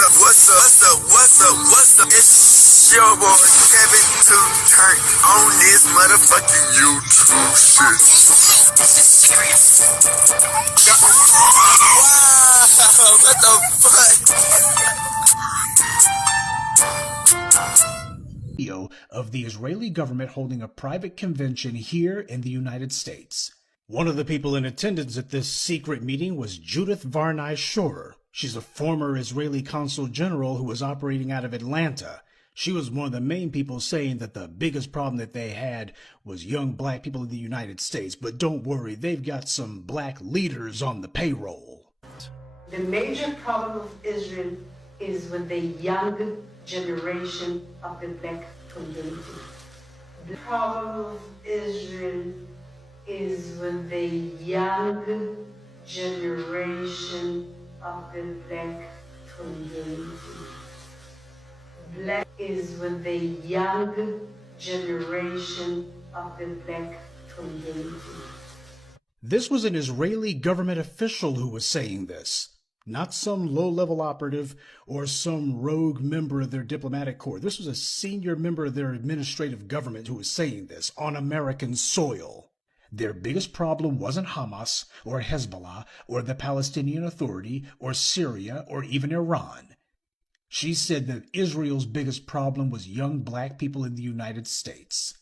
What's up? It's your boy Kevin to turn on this motherfucking YouTube shit. This is serious. Wow, what the fuck? Video of the Israeli government holding a private convention here in the United States. One of the people in attendance at this secret meeting was Judith Varney Shorer. She's a former Israeli consul general who was operating out of Atlanta. She was one of the main people saying that the biggest problem that they had was young black people in the United States. But don't worry, they've got some black leaders on the payroll. The major problem of Israel is with the young generation of the black community. The problem of Israel is with the young generation of the black community. Black is with the young generation of the black community. This was an Israeli government official who was saying this, not some low-level operative or some rogue member of their diplomatic corps. This was a senior member of their administrative government who was saying this on American soil. Their biggest problem wasn't Hamas or Hezbollah or the Palestinian Authority or Syria or even Iran. She said that Israel's biggest problem was young black people in the United States.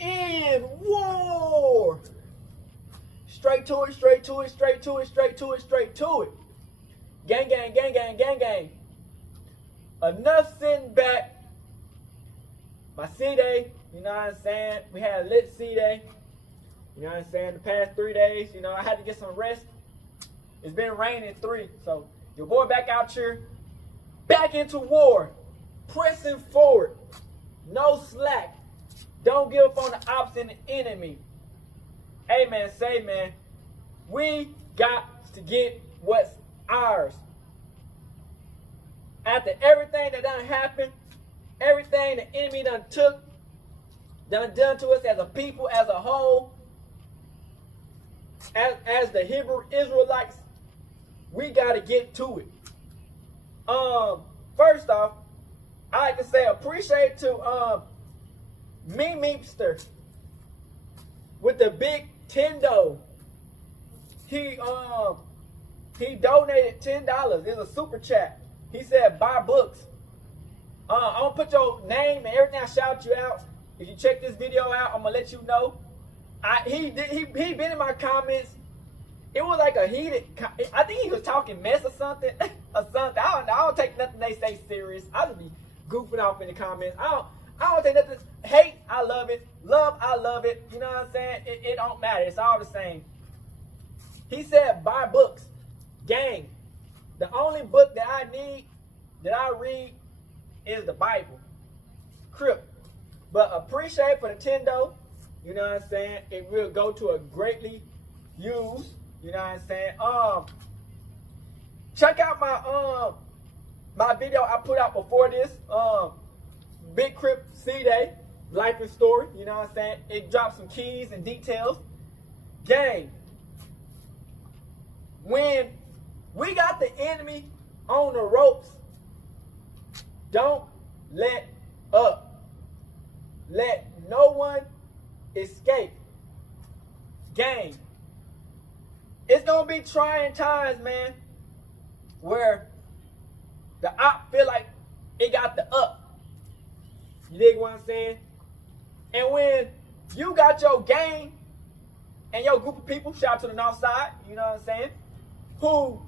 In war. Straight to it, straight to it, straight to it, straight to it, straight to it. Gang, gang, gang, gang, gang, gang. Enough sitting back. My C-Day, you know what I'm saying? We had a lit C-Day. You know what I'm saying? The past 3 days, you know, I had to get some rest. It's been raining 3, so your boy back out here, back into war, pressing forward, no slack. Don't give up on the ops and the enemy. Hey man, say man, we got to get what's ours. After everything that done happened, everything the enemy done took, done to us as a people, as a whole, as the Hebrew Israelites, we got to get to it. First off, I like to say appreciate to Meemster with the big $10. He donated $10. It's a super chat. He said buy books. I'm gonna put your name and everything. I shout you out. If you check this video out, I'm gonna let you know. He been in my comments. It was like a heated. I think he was talking mess or something. I don't take nothing they say serious. I just be goofing off in the comments. I don't take nothing. Hate, I love it. Love, I love it. You know what I'm saying? It don't matter. It's all the same. He said, buy books. Gang, the only book that I need, that I read, is the Bible. Crip. But appreciate for the $10. You know what I'm saying? It will go to a greatly used. You know what I'm saying? Check out my video I put out before this. Big Crip C-Day, life and story, you know what I'm saying? It dropped some keys and details. Gang, when we got the enemy on the ropes, don't let up. Let no one escape. Gang, it's gonna be trying times, man, where the op feel like it got the up. You dig what I'm saying? And when you got your game and your group of people, shout out to the North Side, you know what I'm saying, who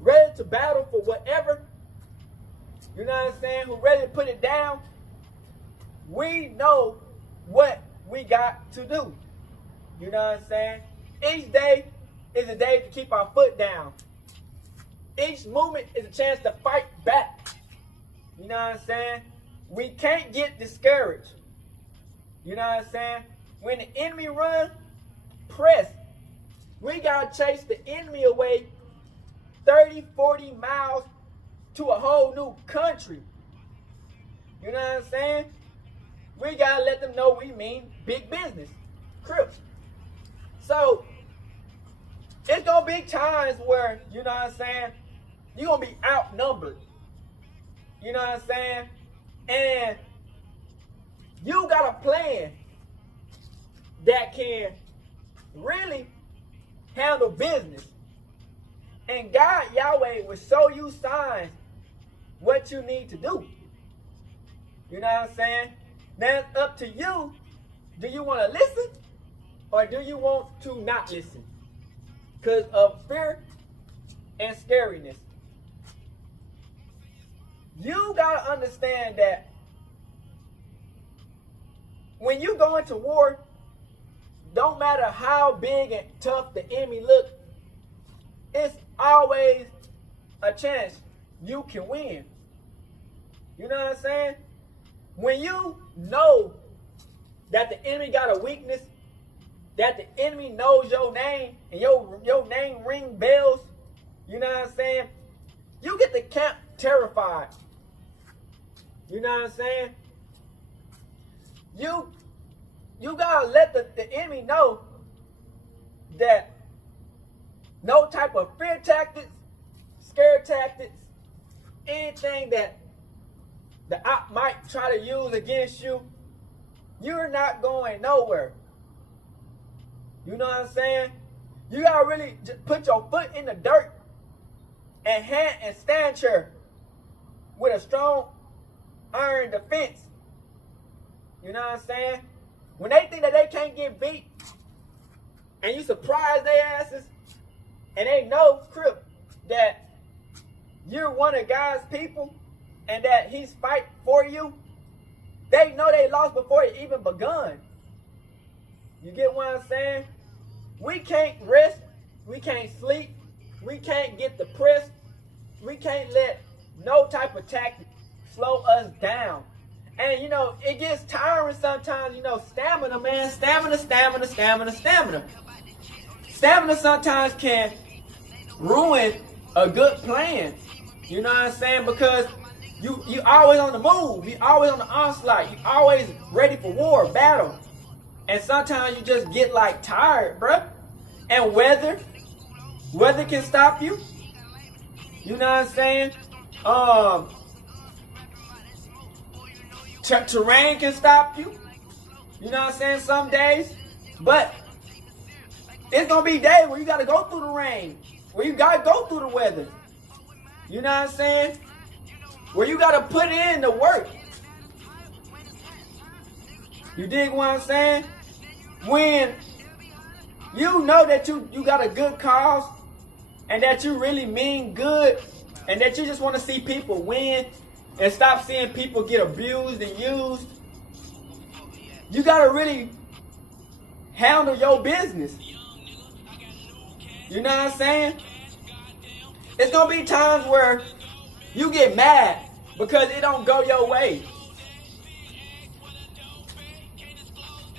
ready to battle for whatever, you know what I'm saying, who ready to put it down, we know what we got to do. You know what I'm saying? Each day is a day to keep our foot down. Each movement is a chance to fight back. You know what I'm saying? We can't get discouraged. You know what I'm saying? When the enemy runs, press. We got to chase the enemy away 30, 40 miles to a whole new country. You know what I'm saying? We got to let them know we mean big business. Crips. So, it's going to be times where, you know what I'm saying, you're going to be outnumbered. You know what I'm saying? And you got a plan that can really handle business. And God, Yahweh, will show you signs what you need to do. You know what I'm saying? Now it's up to you. Do you want to listen or do you want to not listen? Because of fear and scariness. You got to understand that when you go into war, don't matter how big and tough the enemy look, it's always a chance you can win. You know what I'm saying? When you know that the enemy got a weakness, that the enemy knows your name and your name ring bells, you know what I'm saying? You get the camp terrified. You know what I'm saying? You gotta let the enemy know that no type of fear tactics, scare tactics, anything that the op might try to use against you, you're not going nowhere. You know what I'm saying? You gotta really just put your foot in the dirt and stand here with a strong iron defense. You know what I'm saying? When they think that they can't get beat, and you surprise their asses, and they know, Crip, that you're one of God's people, and that he's fighting for you, they know they lost before it even begun. You get what I'm saying? We can't rest. We can't sleep. We can't get depressed. We can't let no type of tactic slow us down. And, you know, it gets tiring sometimes, you know, stamina, man. Stamina. Stamina sometimes can ruin a good plan. You know what I'm saying? Because you always on the move. You always on the onslaught. You always ready for war, battle. And sometimes you just get like tired, bruh. And weather can stop you. You know what I'm saying? Terrain can stop you. You know what I'm saying? Some days. But it's going to be days where you got to go through the rain. Where you got to go through the weather. You know what I'm saying? Where you got to put in the work. You dig what I'm saying? When you know that you got a good cause and that you really mean good and that you just want to see people win and stop seeing people get abused and used, you got to really handle your business. You know what I'm saying? It's going to be times where you get mad because it don't go your way.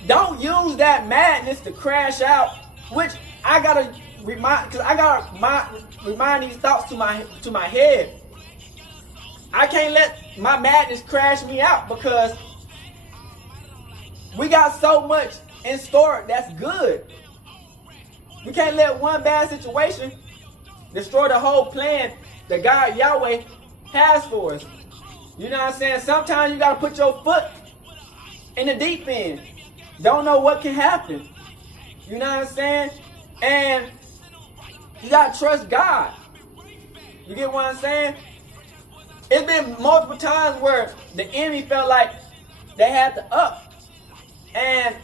Don't use that madness to crash out, which I gotta remind, because I gotta remind these thoughts to my head. I can't let my madness crash me out because we got so much in store that's good. We can't let one bad situation destroy the whole plan that God Yahweh has for us. You know what I'm saying? Sometimes you gotta put your foot in the deep end. Don't know what can happen. You know what I'm saying? And you gotta trust God. You get what I'm saying? It's been multiple times where the enemy felt like they had to up. And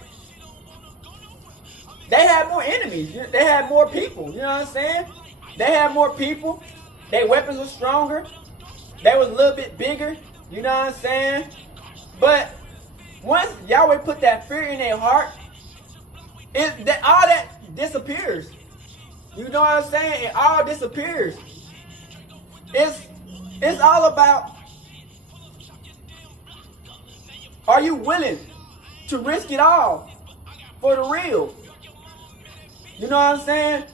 they had more enemies. They had more people. You know what I'm saying? They had more people. Their weapons were stronger. They was a little bit bigger. You know what I'm saying? But once Yahweh put that fear in their heart, all that disappears. You know what I'm saying? It all disappears. It's all about, are you willing to risk it all for the real? You know what I'm saying?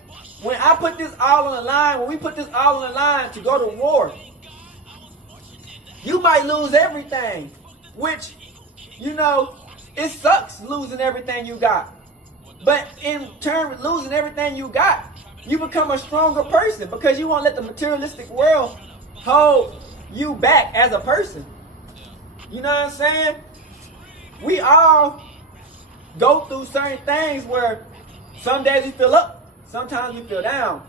When I put this all on the line, when we put this all on the line to go to war, you might lose everything, which, you know, it sucks losing everything you got. But in turn with losing everything you got, you become a stronger person because you won't let the materialistic world hold you back as a person. You know what I'm saying? We all go through certain things where some days we feel up, sometimes we feel down.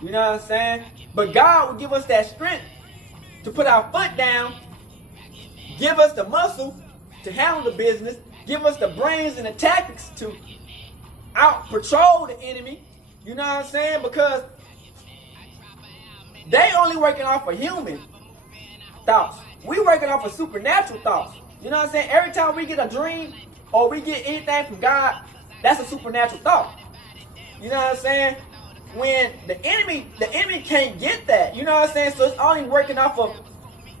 You know what I'm saying? But God will give us that strength to put our foot down, give us the muscle to handle the business, give us the brains and the tactics to out patrol the enemy. You know what I'm saying? Because they only working off of human thoughts. We working off of supernatural thoughts. You know what I'm saying? Every time we get a dream or we get anything from God, that's a supernatural thought. You know what I'm saying? When the enemy can't get that. You know what I'm saying? So it's only working off of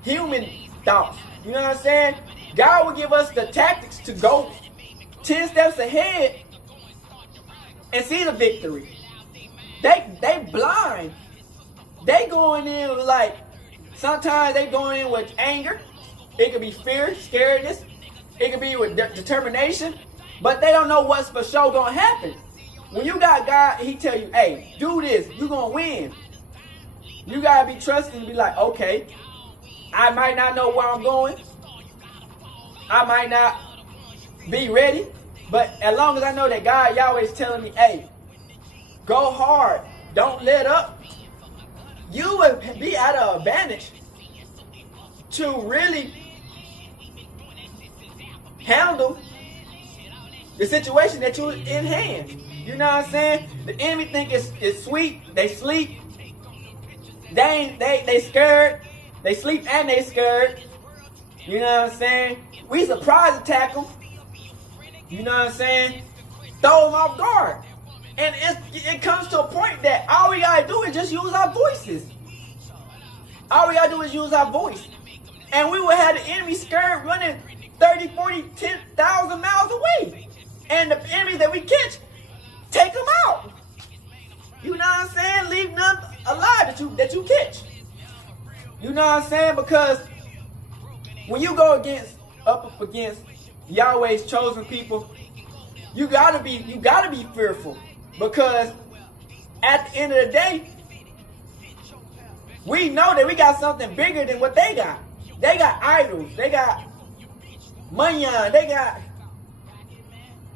human thoughts. You know what I'm saying? God will give us the tactics to go 10 steps ahead and see the victory. They blind. They going in like, sometimes they going in with anger. It could be fear, scaredness. It could be with determination. But they don't know what's for sure gonna happen. When you got God, he tell you, hey, do this, you gonna win. You gotta be trusting and be like, okay, I might not know where I'm going. I might not be ready. But as long as I know that God Yahweh is telling me, hey, go hard, don't let up, you will be at an advantage to really handle the situation that you're in hand. You know what I'm saying? The enemy think it's sweet. They sleep. They scared. They sleep and they scared. You know what I'm saying? We surprise attack them. You know what I'm saying? Throw them off guard. And it comes to a point that all we gotta do is just use our voices. All we gotta do is use our voice. And we will have the enemy scared running 30, 40, 10,000 miles away. And the enemies that we catch, take them out. You know what I'm saying? Leave none alive that you catch. You know what I'm saying? Because when you go up against Yahweh's chosen people, you gotta be fearful. Because at the end of the day, we know that we got something bigger than what they got. They got idols. They got money. They got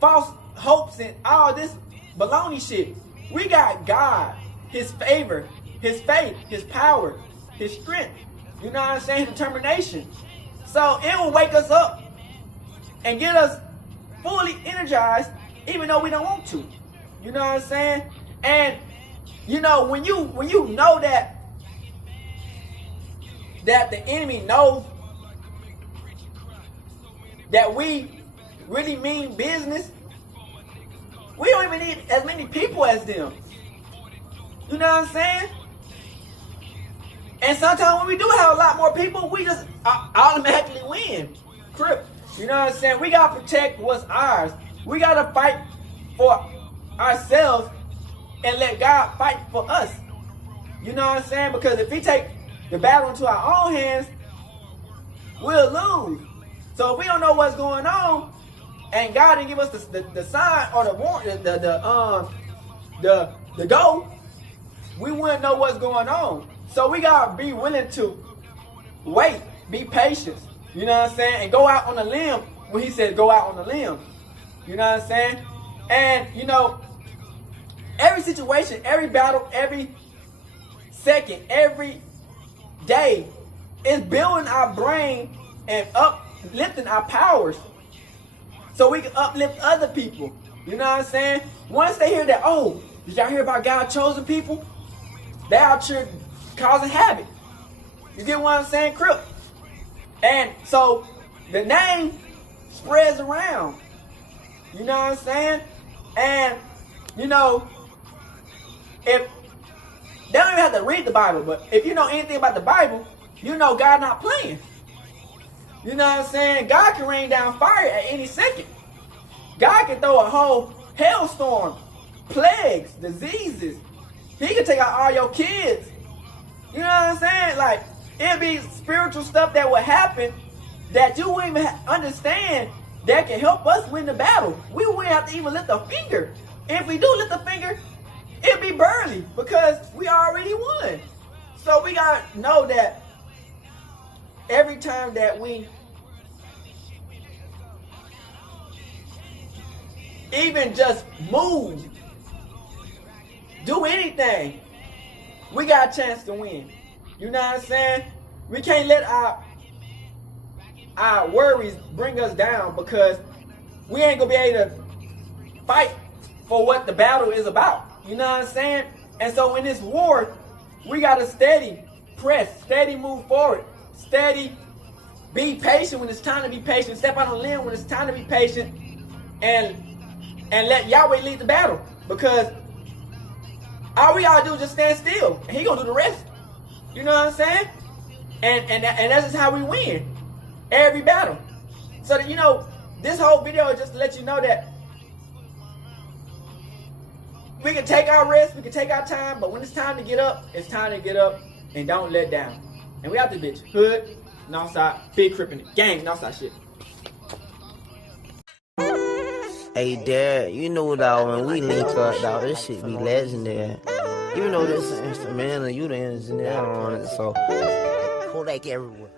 false hopes and all this baloney shit. We got God, his favor, his faith, his power, his strength. You know what I'm saying? Determination. So it will wake us up and get us fully energized even though we don't want to. You know what I'm saying? And you know, when you know that the enemy knows that we really mean business, we don't even need as many people as them. You know what I'm saying? And sometimes when we do have a lot more people, we just automatically win. Crip. You know what I'm saying? We got to protect what's ours. We got to fight for ourselves and let God fight for us. You know what I'm saying? Because if we take the battle into our own hands, we'll lose. So if we don't know what's going on, and God didn't give us the sign or the warrant, the go, we wouldn't know what's going on. So we gotta be willing to wait, be patient. You know what I'm saying? And go out on a limb when he said go out on a limb. You know what I'm saying? And you know, every situation, every battle, every second, every day is building our brain and uplifting our powers so we can uplift other people. You know what I'm saying? Once they hear that, oh, did y'all hear about God's chosen people? They out here causing havoc. You get what I'm saying, Crip? And so the name spreads around. You know what I'm saying? And, you know, if they don't even have to read the Bible, but if you know anything about the Bible, you know God not playing. You know what I'm saying? God can rain down fire at any second. God can throw a whole hailstorm, plagues, diseases. He can take out all your kids. You know what I'm saying? Like, it'd be spiritual stuff that would happen that you wouldn't even understand that can help us win the battle. We wouldn't have to even lift a finger. And if we do lift a finger, it'd be barely because we already won. So we gotta know that every time that we even just move, do anything, we got a chance to win. You know what I'm saying? We can't let our worries bring us down because we ain't gonna be able to fight for what the battle is about. You know what I'm saying? And so in this war, we gotta steady press, steady move forward, steady be patient when it's time to be patient, step out on a limb when it's time to be patient, and let Yahweh lead the battle. Because all we gotta do is just stand still, and He gonna do the rest. You know what I'm saying? And that's just how we win every battle. So that, you know, this whole video is just to let you know that we can take our rest, we can take our time, but when it's time to get up, it's time to get up and don't let down. And we out this bitch. Hood, Northside, big crip in the gang, Northside shit. Hey, Dad, you know, dog, when we link up, dog, this shit be legendary. You know this instrumental, you the engineer on it, so Kodak everywhere.